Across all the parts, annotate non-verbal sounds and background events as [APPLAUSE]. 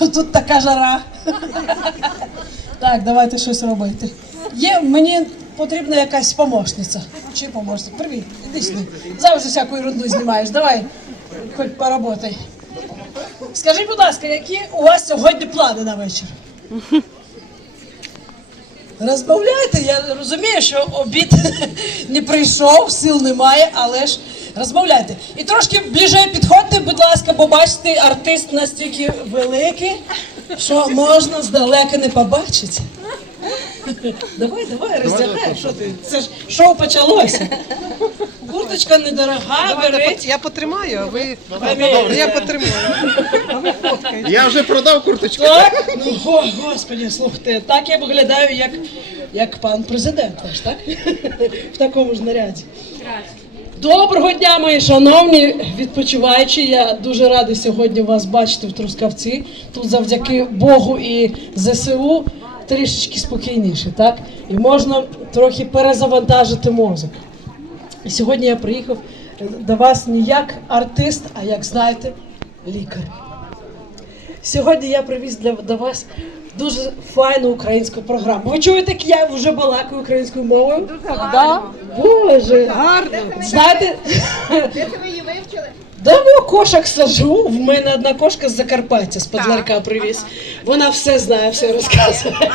Тут така жара. Так, давайте щось робити. Є, мені потрібна якась помощниця. Чи помощниця? Привіт, іди сюди. Завжди всяку ерунду знімаєш. Давай, хоч поработай. Скажи, будь ласка, які у вас сьогодні плани на вечір? Розмовляйте, я розумію, що обід [LAUGHS] не прийшов, сил немає, але ж розмовляйте. І трошки ближче підходьте, будь ласка, бо бачите, артист настільки великий, що можна здалека не побачити. Давай, давай, роздягай, що ти? Це ж шоу почалося. Курточка недорога, беріть. Я потримаю, а ви я потримаю. Я вже продав курточку. Так? Ну, о, господи, слухайте, так я виглядаю, як, як пан президент ваш, так? В такому ж наряді. Доброго дня, мої шановні відпочиваючі. Я дуже радий сьогодні вас бачити в Трускавці. Тут завдяки Богу і ЗСУ трішечки спокійніше, так? І можна трохи перезавантажити мозок. І сьогодні я приїхав до вас не як артист, а як знаєте, лікар. Сьогодні я привіз для до вас дуже файну українську програму. Ви чуєте, як я вже балакаю українською мовою? Да? Боже, гарно. Знаєте, Де ви її вивчили? кошок сажу. В мене одна кошка з Закарпаття, з Подларка привіз. Вона все знає, все розказує. [LAUGHS]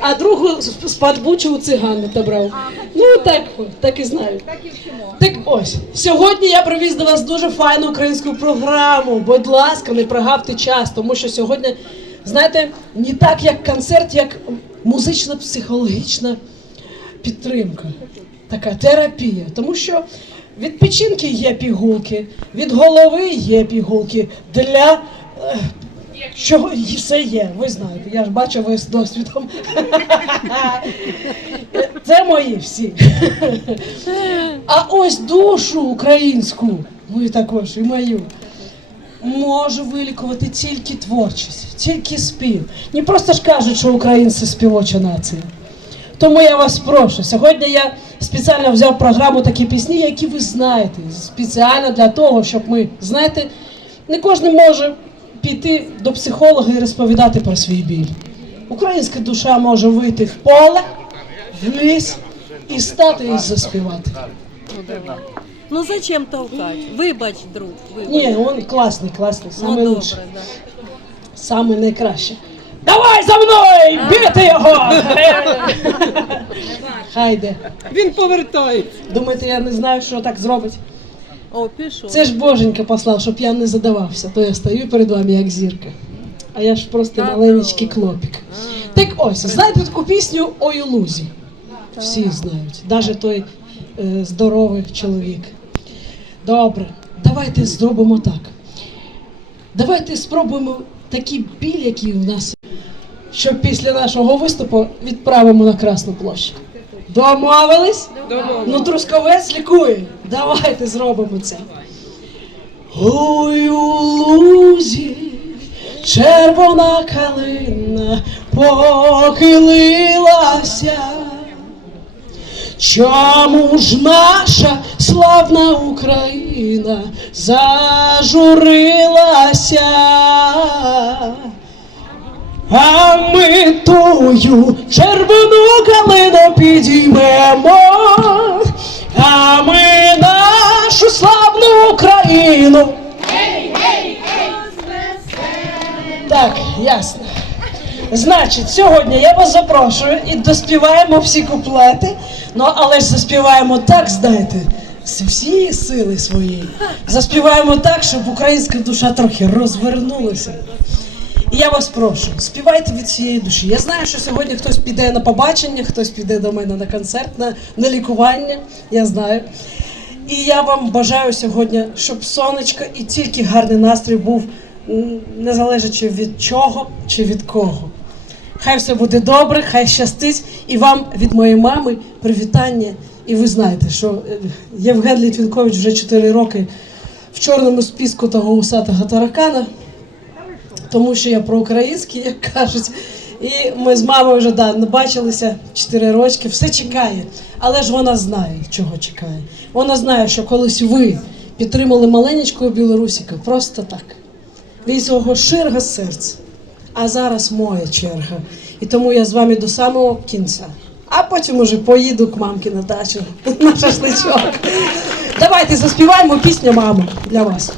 А другу з Подбучу циган добрав. Ну так, так і знаю. Так і вчимо. Так ось сьогодні я привіз до вас дуже файну українську програму. Будь ласка, не прогавте час, тому що сьогодні, знаєте, не так як концерт, як музична психологічна підтримка, така терапія. Тому що від печінки є пігулки, від голови є пігулки для. е, Чого все є, ви знаєте, я ж бачу, ви з досвідом. Це мої всі. А ось душу українську, ну і також і мою, може вилікувати тільки творчість, тільки спів. Не просто ж кажуть, що українці співоча нація. Тому я вас прошу. Сьогодні я спеціально взяв програму такі пісні, які ви знаєте. Спеціально для того, щоб ми, знаєте, не кожен може піти до психолога і розповідати про свій біль. Українська душа може вийти в поле, в ліс і стати і заспівати. Ну зачем толкать? Вибач, друг. Вибач. Ні, він класний, класний, ну, саме добре, лучший, да. саме найкраще. Давай за мною! Бити його! [LAUGHS] Хайде. Він повертається. Думаєте, я не знаю, що так зробить? О, пішов. Це ж Боженька послав, щоб я не задавався, то я стою перед вами як зірка. А я ж просто Та маленький клопік. Так ось, знаєте таку пісню «Ой у лузі? Всі знають, навіть той е, здоровий чоловік. Добре, давайте зробимо так. Давайте спробуємо такий біль, який у нас, щоб після нашого виступу відправимо на Красну площу. Домовились? Ну, трусковець лікує. Давайте зробимо це. Ой, у лузі червона калина похилилася. Чому ж наша славна Україна зажурилася? А ми тую червону калину підіймемо, а ми нашу славну Україну. Так, ясно. Значить, сьогодні я вас запрошую і доспіваємо всі куплети. Ну, але ж заспіваємо так, знаєте, з всієї сили своєї. Заспіваємо так, щоб українська душа трохи розвернулася. І я вас прошу, співайте від всієї душі. Я знаю, що сьогодні хтось піде на побачення, хтось піде до мене на концерт, на, на лікування. Я знаю. І я вам бажаю сьогодні, щоб сонечко і тільки гарний настрій був, не залежачи від чого чи від кого. Хай все буде добре, хай щастить. І вам від моєї мами привітання. І ви знаєте, що е, Євген Літвінкович вже 4 роки в чорному списку того усатого таракана тому що я проукраїнський, як кажуть. І ми з мамою вже да, бачилися 4 рочки, все чекає. Але ж вона знає, чого чекає. Вона знає, що колись ви підтримали маленького білорусіка просто так. від цього ширга серця. А зараз моя черга. І тому я з вами до самого кінця. А потім уже поїду к мамки на дачу [LAUGHS] на шашличок. Давайте заспіваємо пісню мама для вас.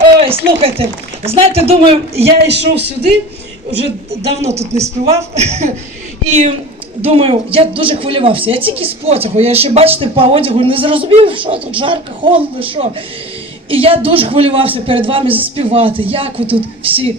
Ой, слухайте, знаєте, думаю, я йшов сюди, вже давно тут не співав. [LAUGHS] І думаю, я дуже хвилювався. Я тільки з потягу, я ще бачите по одягу не зрозумів, що тут жарко, холодно, що. І я дуже хвилювався перед вами заспівати, як ви тут всі.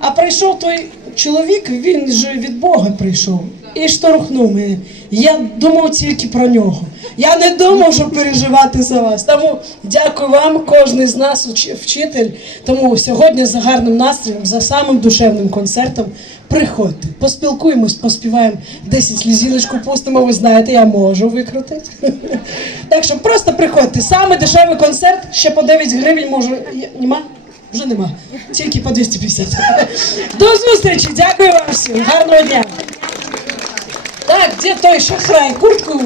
А прийшов той чоловік, він же від Бога прийшов і штовхнув мене. Я думав тільки про нього. Я не думав, що переживати за вас. Тому дякую вам, кожен з нас вчитель. Тому сьогодні за гарним настроєм, за самим душевним концертом. Приходьте, поспілкуємось, поспіваємо 10 слізіночку пустимо, ви знаєте, я можу викрутити. Так що просто приходьте. Саме дешевий концерт, ще по 9 гривень може. Нема? Вже нема. Тільки по 250. До зустрічі, дякую вам всім. Гарного дня. Так, де той шахрай? Куртку.